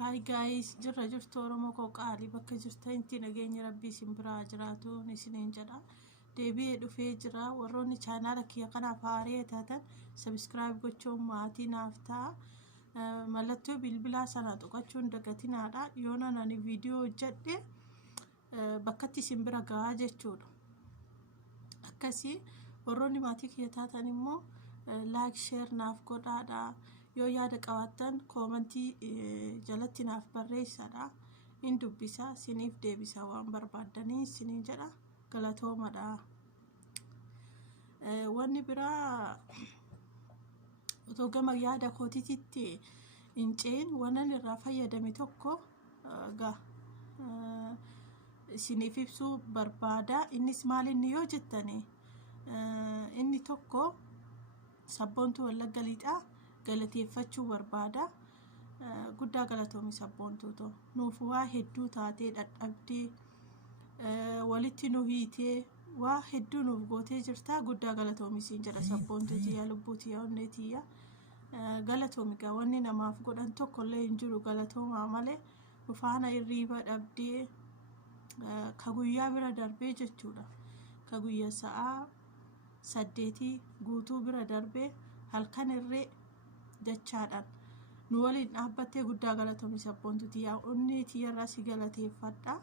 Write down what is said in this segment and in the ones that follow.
Hi guys, jirra jirtu Oromoo koo qaalii bakka jirtanitti nageenya rabbii isin biraa jiraatu isiniin jedha. Deebi'ee dhufee jira. Warroonni chaanaala kiyya kanaaf haaraa taatan subscribe gochuun maatii naaf ta'a. Mallattoo bilbilaa sana tuqachuun dagatinaadha. Yoo ani viidiyoo hojjedhe bakkatti isin bira gahaa jechuudha. Akkasii warroonni maatii kiyya taatan immoo like share naaf godhaadha. Yoo yaada qabaattan koomentii jalatti naaf barreessadha. In dubbisa siniif deebisa waan barbaadanii siniin jedha. Galatoomadha. Wanni biraa otoo gama yaada kootiitti inceen waan irraa fayyadame tokko siniif ibsuu barbaada. Innis maal inni yoo jettani inni tokko sabboontuu Wallagga Lixaa galateeffachuu barbaada. Guddaa galatoomi sabboontuuto. Nuuf waa hedduu taatee dadhabdee walitti nu hiitee waa hedduu nuuf gootee jirta. Guddaa galatoomi siin jedha sabboontuuti yaa lubbuuti yaa onneetii yaa galatoomi gaa wanni namaaf godhan tokkollee hin jiru galatoomaa malee nu faana irriiba dhabdee ka guyyaa bira darbee jechuudha. Ka guyyaa sa'a 8 guutuu bira darbee halkan irree dachaadhaan nu waliin dhaabbattee guddaa galatoomi sabboontuuti yaa onneetii irraa si galateeffadha.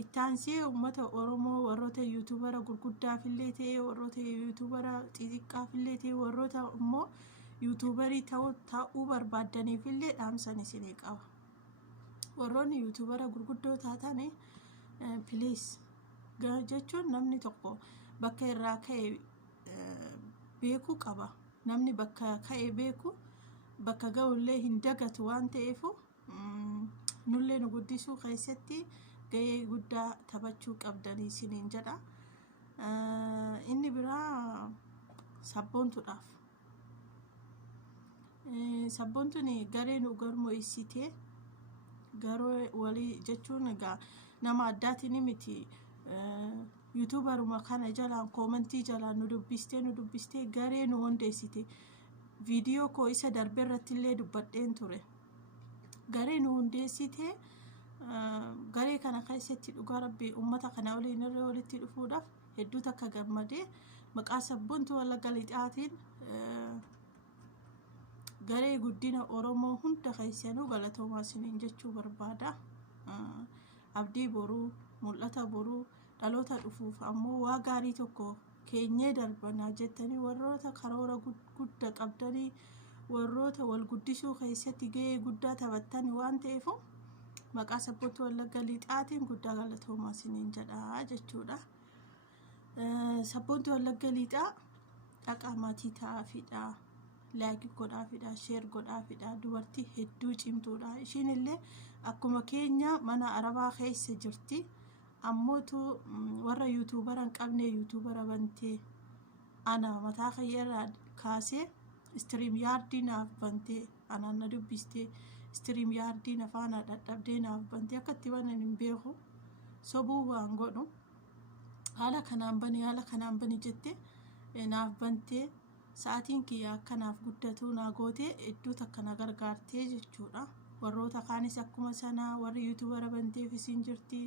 Ittaansee uummata Oromoo warroota yuutubara gurguddaafillee ta'ee warroota yuutubara xixiqqaafillee ta'ee warroota immoo yuutubarii ta'uu barbaadaniifillee dhaamsan isinii qaba. Warroonni yuutubara gurguddoo taatan please jechuun namni tokko bakka irraa ka'e beekuu qaba. Namni bakka ka'e beeku bakka ga'ullee hin dagatu waan ta'eef nullee nu guddisuu keessatti gahee guddaa taphachuu qabdanii isiniin jedha. Inni biraa sabboontuudhaaf. Sabboontuun garee nu garmo'isitee garoo walii jechuun egaa nama addaatiin miti. Yuutubaruma kana jalaan koomentii jalaan nu dubbistee garee nu hundeessite. Viidiyoo koo isa darbe irratti illee dubbadheen ture. Garee nu hundeessite garee kana keessatti dhugaa rabbii uummata kana waliin irra walitti dhufuudhaaf hedduu takka gammadee maqaa sabboontuu Wallagga Lixaatiin garee guddina Oromoo hunda keessanuu galatoomaa isiniin jechuu barbaada. Abdii boruu, mul'ata boruu, dhaloota dhufuuf ammoo waa gaarii tokko keenyee darbanaa jettanii warroota karoora guddaa qabdanii warroota wal guddisuu keessatti gahee guddaa taphattanii waan ta'eef maqaa sabboontuu Wallagga Lixaatiin guddaa galatoomaa isiniin jedha jechuudha. Sabboontuu Wallagga Lixaa dhaqaa maatii ta'aafidha. Like godhaafidha, share godhaafidha. Dubartii hedduu cimtuudha. Ishiin illee akkuma keenya mana Arabaa keessa jirti. Ammootu warra yuutubara hin qabne yuutubara bantee ana mataa kiyyaarraa kaasee stream yaardii naaf bantee anaan na dubbistee stream yaardii na faana dadhabdee naaf bantee akka itti banan hin beeku sobuu waan godhu haala kanaan bani jettee naaf bantee sa'aatiin kiyya akka naaf guddatu naa gootee hedduu takka na gargaartee jechuudha. Warroota kaanis akkuma sana warri yuutubara banteef isin jirti.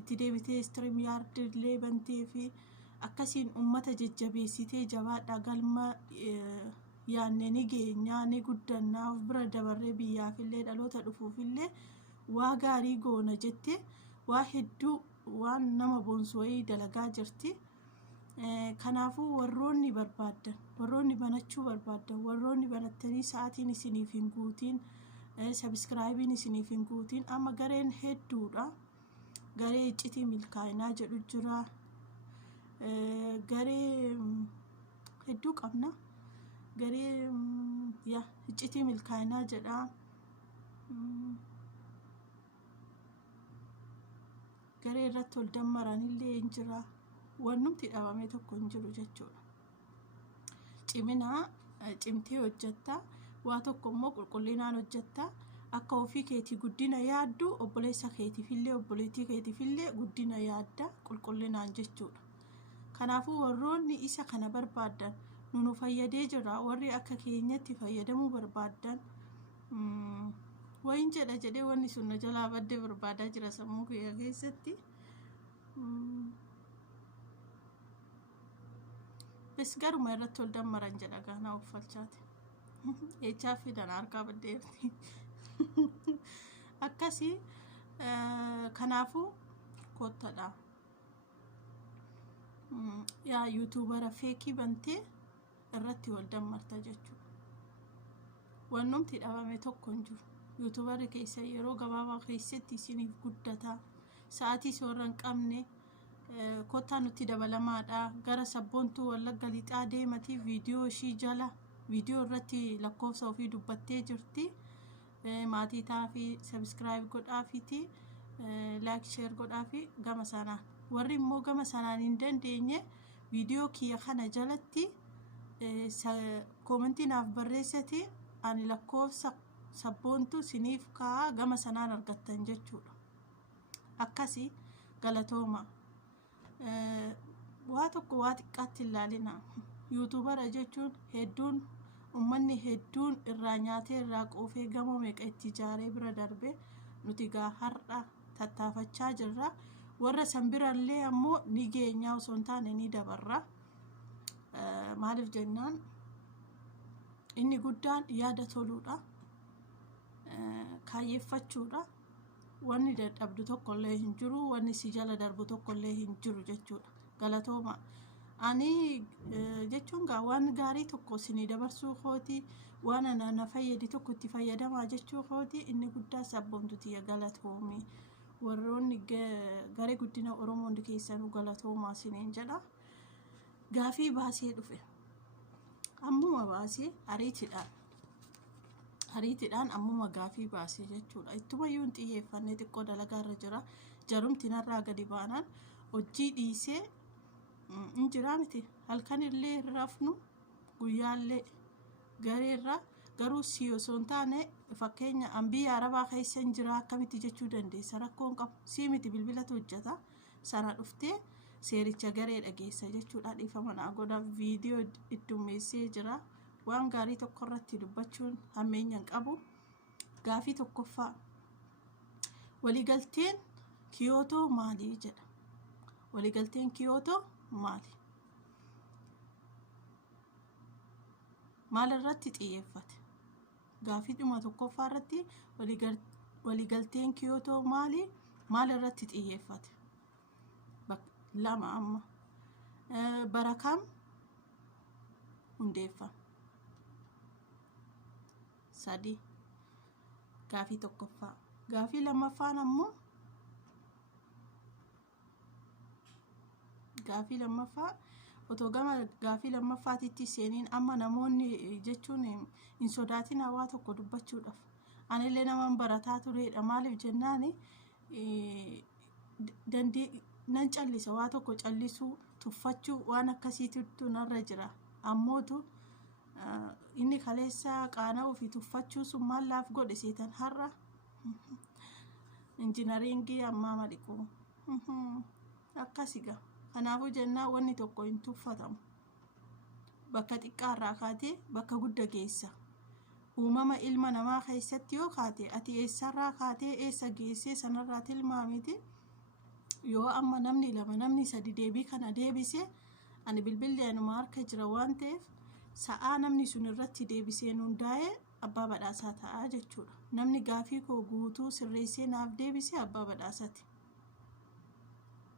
Itti deebitee stream yaardillee bantee fi akkasiin uummata jajjabeessitee jabaadhaa galma yaanne ni geenya ni guddannaa of bira dabarree biyyaafillee dhaloota dhufuufillee waa gaarii goona jettee waa hedduu waan nama boonsu wayii dalagaa jirti. Kanaafuu warroonni barbaadan warroonni banachuu barbaadan warroonni banattanii sa'aatiin isiniif hin guutiin subscribe isiniif hin guutiin amma gareen hedduudha. Garee iccitii milkaa'inaa jedhu jira. Garee hedduu qabna. Garee iccitii milkaa'inaa jedha. Garee irratti ol dammaranillee hin jira. Wannumti dhabame tokko hin jiru jechuudha. Cimtee hojjetta. Waa tokko immoo qulqullinaan hojjetta. Akka ofii keetii guddina yaaddu obboleessa keetiifillee obboleettii keetiifillee guddina yaadda qulqullinaan jechuudha. Kanaafuu warroonni isa kana barbaadan nu fayyadee jira. Warri akka keenyatti fayyadamuu barbaadan wayin jedha jedhee wanni sun na jalaa badde barbaadaa jira sammuu kiyya keessatti. Bes garuma irratti ol dammaran jedha gaanaa uffalchaati. Echaa fi dana harkaa baddeerti. Akkasii kanaafuu kottadha. Yaa yuutuubara feekii bantee irratti wal dammarta jechuudha. Wannumti dhabame tokko hin jiru. Yuutuubarri keessa yeroo gabaabaa keessatti isiniif guddata. Sa'aatii soorra hin qabne kottaa nutti dabalamaadha. Gara sabboontuu Wallagga Lixaa deemati viidiyoo ishii jala viidiyoo irratti lakkoofsa ofii dubbattee jirti. Maatii taafii subscribe godhaafiiti, like share godhaafi gama sanaan. Warri immoo gama sanaan hin dandeenye viidiyoo kiyya kana jalatti koomentii naaf barreessati ani lakkoofsa sabboontuu siniif kaa gama sanaan argattan jechuudha. Akkasii galatooma. Waa tokko waa xiqqaatti ilaalina. Yuutuubara jechuun hedduun ummanni hedduun irraa nyaatee irraa qoofee gamoo meeqa itti ijaaree bira darbe nuti gaa har'a tattaafachaa jirra. Warra san birallee ammoo ni geenyaa osoo hin taane ni dabarra. Maaliif jennaan inni guddaan yaada toluudha, kaayyeeffachuudha. Wanni dadhabdu tokkollee hin jiru, wanni si jala darbu tokkollee hin jiru jechuudha. Galatooma. Ani jechuun gaa waan gaarii tokko isinii dabarsuu kooti, waan na fayyadi tokko itti fayyadamaa jechuu kooti. Inni guddaa sabboontuti galatoomi. Warroonni garee guddina Oromoo hundi keessanuu galatoomaa isiniin jedha. Gaafii baasee dhufe. Ammuma baasee ariitiidhaan ammuma gaafii baasee jechuudha. Ittumayyuu hin xiyyeeffannee xiqqoo dalagaa irra jira. Jarumti narraa gadi baanaan hojii dhiisee hin jiraa miti. Halkan illee hin rafnu, guyyaallee gareerra garuu si osoo hin taane fakkeenya biyya Arabaa keessa hin jira akkamitti jechuu dandeessa. Rakkoon qabu si miti bilbilatu hojjeta. Sana dhuftee seericha garee dhageessa jechuudha. Dhiifama naa godha. Viidiyoo iddummeessee jira. Waan gaarii tokko irratti dubbachuun hammeenya hin qabu. Gaafii tokkoffaa waliigalteen Kiyootoo maali jedha. Waliigalteen Kiyootoo maali? Maal irratti xiyyeeffate? Gaafii dhuma tokkoffaa irratti waliigalteen Kiyootoo maali? Maal irratti xiyyeeffate? Lama amma bara kam hundeeffame? Sadi. Gaafii tokkoffaa. Gaafii lammaffaan ammoo gaafii lammaffaa otoo gama gaafii lammaffaatitti seeniin amma namoonni jechuun hin sodaatin waa tokko dubbachuudhaaf. Anillee naman barataa turedha. Maaliif jennaan nan callisa waa tokko callisuu tuffachuu waan akkasiitu narra jira. Ammootu inni kaleessa qaana'uu fi tuffachuu sun maal laaf godhe seetan har'a injiinaringii ammaa maliquu akkasiga. Kanaafuu jennaa wanni tokko hin tuffatamu. Bakka xiqqaarraa kaatee bakka guddaa geessa. Uumama ilma namaa keessatti yoo kaate ati eessarraa kaatee eessa geessee sanarraa tilmaamiti. Yoo amma namni lama namni sadi deebii kana deebise ani bilbilli anuma harka jira waan ta'eef sa'aa namni sun irratti deebisee hundaa'ee abbaa badhaasaa ta'a jechuudha. Namni gaafii koo guutuu sirreessee naaf deebisee abbaa badhaasaati.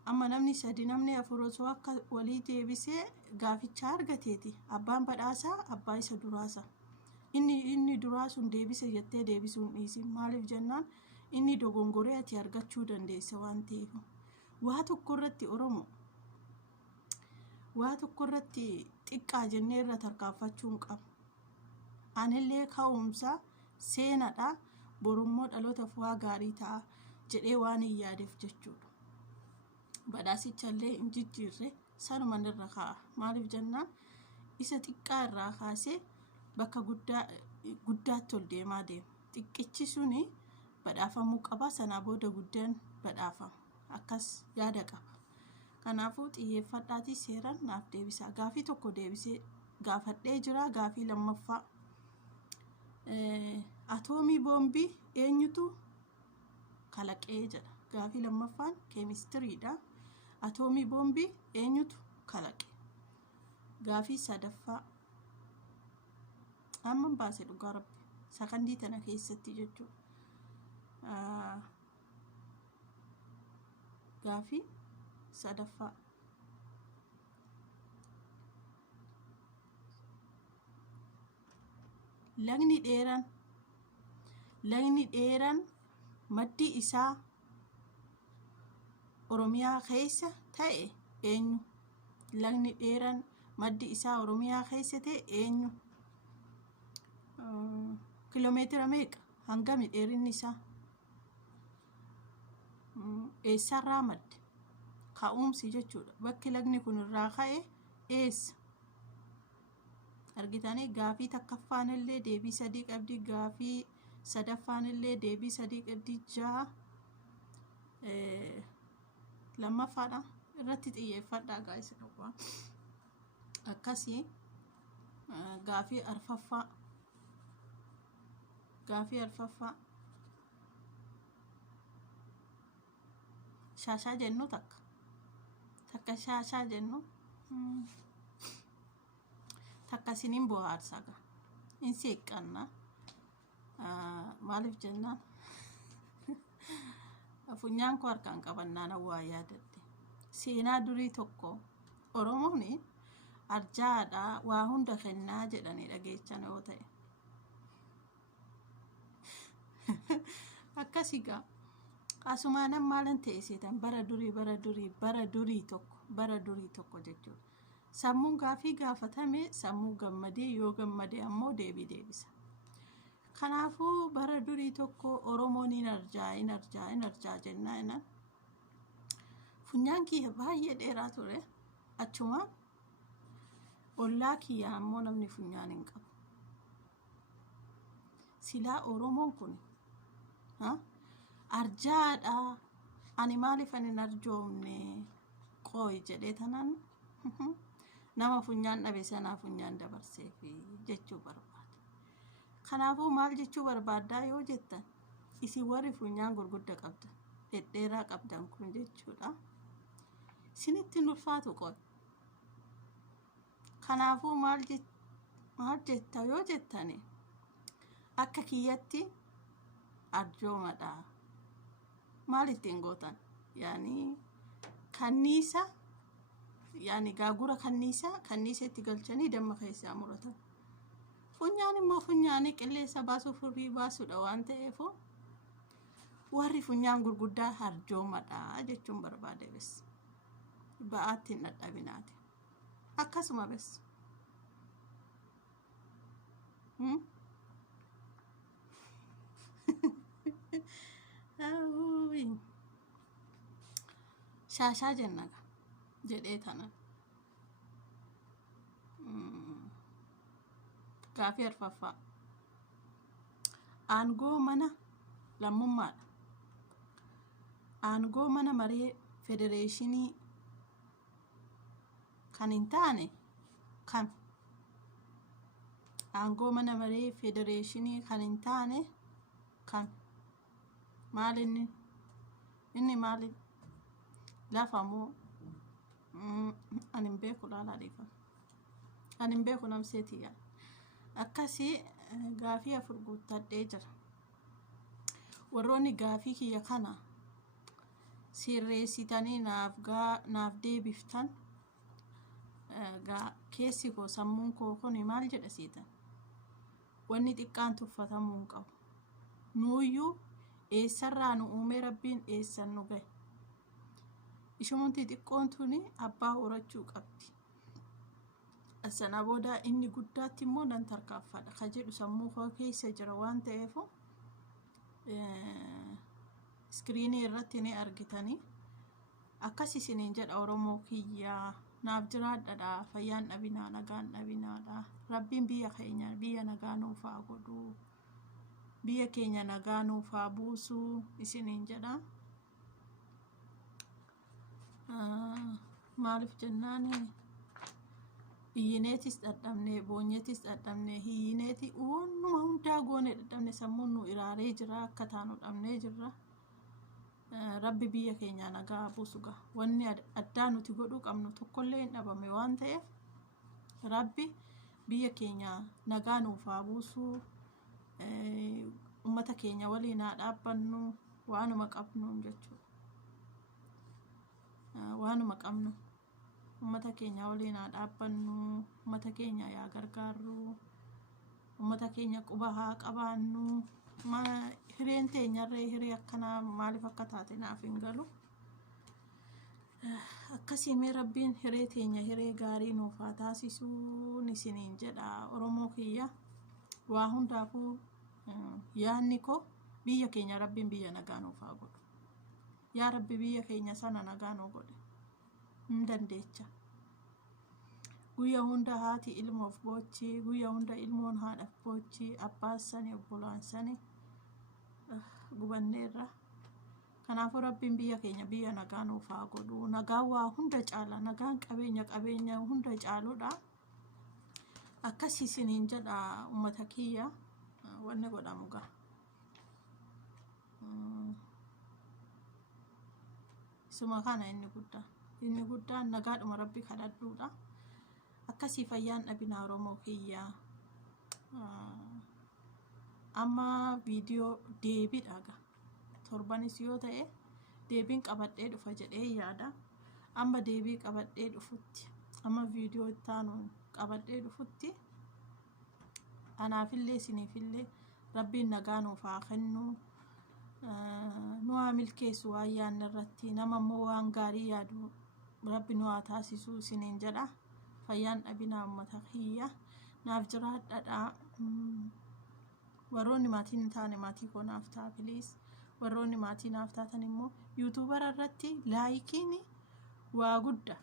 Amma namni sadi namni afur osoo akka walii deebisee gaaficha argateeti abbaan badhaasaa abbaa isa duraasa. Inni duraa sun deebise jettee deebisuun dhiisin. Maaliif jennaan inni dogongoree ati argachuu dandeessa waan ta'eef. Waa tokko irratti Oromoo waa tokko irratti xiqqaa jennee irra tarkaanfachuu hin qabu. Anillee ka'umsa seenadha borummoo dhaloota fu'aa gaarii ta'a jedhee waan hin yaadeef jechuudha. Badhaasichallee hin jijjiirre sanuma irra kaa'a. Maaliif jennaan isa xiqqaa irraa kaasee bakka guddaatti ol deemaa deema. Xiqqichi suni badhaafamuu qaba. Sanaa booda guddaan badhaafama. Akkas yaada qaba. Kanaafuu xiyyeeffadhaatii seeraan naaf deebisa. Gaafii tokko deebisee gaafadhee jira. Gaafii lammaffaa atoomii boombii eenyutu kalaqee jedha. Gaafii lammaffaan keemistiriidha. Atoomii boombii eenyutu kalaqe? Gaafii sadaffaa amma baase dhugaa rabbi sakandii tana keessatti jechuudha. Gaafii sadaffaa lagni dheeraan maddi isaa Oromiyaa keessa ta'e eenyu? Lagni dheeraan maddi isaa Oromiyaa keessa ta'e eenyu? Kiiloomeetira meeqa? Hangami dheerinni isaa? Eessarraa madde? Ka'umsi jechuudha. Bakki lagni kun irraa ka'e eessa? Argitanii gaafii takkaffaan illee deebii 3 qabdi. Gaafii sadaffaan illee deebii 3 qabdi. 6 lammaffaadha irratti xiyyeeffadhaa gaa'is dhawaa. Akkasii gaafii arfaffaa shaashaa jennu takka shaashaa jennu takka siniin bohaarsaga in seeqqanna maaliif jennaan funyaan koo harkaan qabannaan waa yaadadde seenaa durii tokko Oromoon arjaadha waa hunda kennaa jedhanii dhageechan yoo ta'e akkasigaa asumaanan maalan ta'e seetan bara durii tokko jechuudha. Sammuun gaafii gaafatame sammuu gammadee yoo gammade ammoo deebii deebisa. Kanaafuu bara durii tokko Oromoon in arjaa jennaan funyaan kiyya baay'ee dheeraa ture. Achuma ollaa kiyya ammoo namni funyaan hin qabu. Silaa Oromoon kun arjaadha ani maaliifan hin arjoomne qooyi jedhee tanan nama funyaan dhabe sanaa funyaan dabarseefi jechuu barbaada. Kanaafuu maal jechuu barbaaddaa yoo jettan isin warri funyaan gurguddaa qabdan dhedheeraa qabdan kun jechuudha. Isinitti ulfaatu qooyi. Kanaafuu maal jetta yoo jettani akka kiyyatti arjoomadha. Maal ittiin gootan? Kanniisa gaagura kanniisa itti galchanii damma keessaa muratan. Funyaan immoo funyaanii qilleensa baasuuf furii baasuudha waan ta'eef warri funyaan gurguddaa arjoomadha jechuun barbaade bes. Ba'aatti hin dadhabinaati. Akkasuma bes. Shaashaa jennaga jedhee tanan gaafii arfaffaa aangoo mana lammummaadha. Aangoo mana maree federeeshinii kan hin taane kam? Aangoo mana maree federeeshinii kan hin taane kam? Maal inni maali? Lafamoo ani hin beeku laalaa dhiifa. Ani hin beeku namseetiyaa. Akkasii gaafii 4 guuttadhee jira. Warroonni gaafii kiyya kana sirreessitanii naaf deebiftan keessi koo sammuun koo kun maal jedha siitan? Wanni xiqqaan tuffatamuu hin qabu. Nuuyyuu eessarraa nu uume rabbiin eessan nu gahe. Ishumunti xiqqoon tuni abbaa horachuu qabdi. Asana booda inni guddaatti immoo nan tarkaanfadha ka jedhu sammuu koo keessa jira waan ta'eef iskiriinii irratti ni argitanii. Akkas isiniin jedha Oromoo kiyyaa naaf jiraadha fayyaan dhabinaa nagaan dhabinaadha. Rabbiin biyya keenya biyya nagaa nuuf haa godhu. Biyya keenya nagaa nuuf haa buusu isiniin jedha. Maaliif jennaan iyyineetis dadhabnee boonyeetis dadhabnee hiyyineeti uumama hundaa goone dadhabne sammuun nu iraaree jira akka taanu dhabnee jirra. Rabbi biyya keenya nagaa buusuga wanni addaa nuti godhuu qabnu tokkollee hin dhabame waan ta'eef Rabbi biyya keenya nagaa nuuf haa buusu. Ummata keenya waliin haa dhaabbannu waanuma qabnuun jechuudha. Waanuma qabnu ummata keenya waliin haa dhaabbannu, ummata keenya yaa gargaarru, ummata keenya quba haa qabaannu. Hireen teenyarree hiree akkanaa maaliif akka taate naaf hin galu. Akkasiimee Rabbiin hiree teenya hiree gaarii nuuf haa taasisuun isiniin jedha Oromoo kiyya. Waa hundaafuu yaanni koo biyya keenya Rabbiin biyya nagaa nuuf haa godhu. Yaa Rabbi biyya keenya sana nagaa nuu godhe hin dandeecha. Guyyaa hunda haati ilmoof boochi, guyyaa hunda ilmoon haadhaaf boochi, abbaas sani obbolaan sani gubanneerra. Kanaafuu Rabbiin biyya keenya biyya nagaa nuuf haa godhu. Nagaan waa hunda caala, nagaan qabeenya hunda caaludha. Akkas isiniin jedha ummata kiyya wanni godhamu ga'a. Suma kana inni guddaan nagaadhuma Rabbi kadhadhuudha. Akkasii fayyaan dhabina Oromoo kiyya. Amma viidiyoo deebiidha ga'a. Torbanis yoo ta'e deebiin qabadhee dhufa jedhee yaada. Amma deebii qabadhee dhufutti, amma viidiyoo itti aanuun qabadhee dhufutti anaafillee isiniifillee Rabbiin nagaa nuuf haa kennu. Nu haa milkeessu waan yaadne irratti, nama immoo waan gaarii yaadu Rabbi nu haa taasisu isiniin jedha. Fayyaan dhabinaa uummata kiyya naaf jiraadhaa. Warroonni maatiin hin taane maatii koo naaf ta'a please. Warroonni maatii naaf taatan immoo yuutuubara irratti laayikiin waa guddaa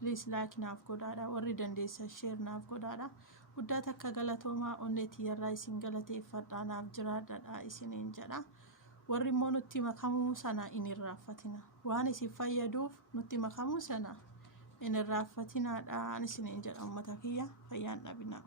please laayikii naaf godhaadha. Warri dandeessan sheer naaf godhaadha. Guddaa takka galatoomaa onneetii yarraa isin galateeffadhaa naaf jiraadhaa isiniin jedha. Warri immoo nutti makamuu sana hin irraanfatina. Waan isin fayyaduuf nutti makamuu sana hin irraanfatinaadhaan isiniin jedha uummata kiyya. Fayyaan dhabinaa.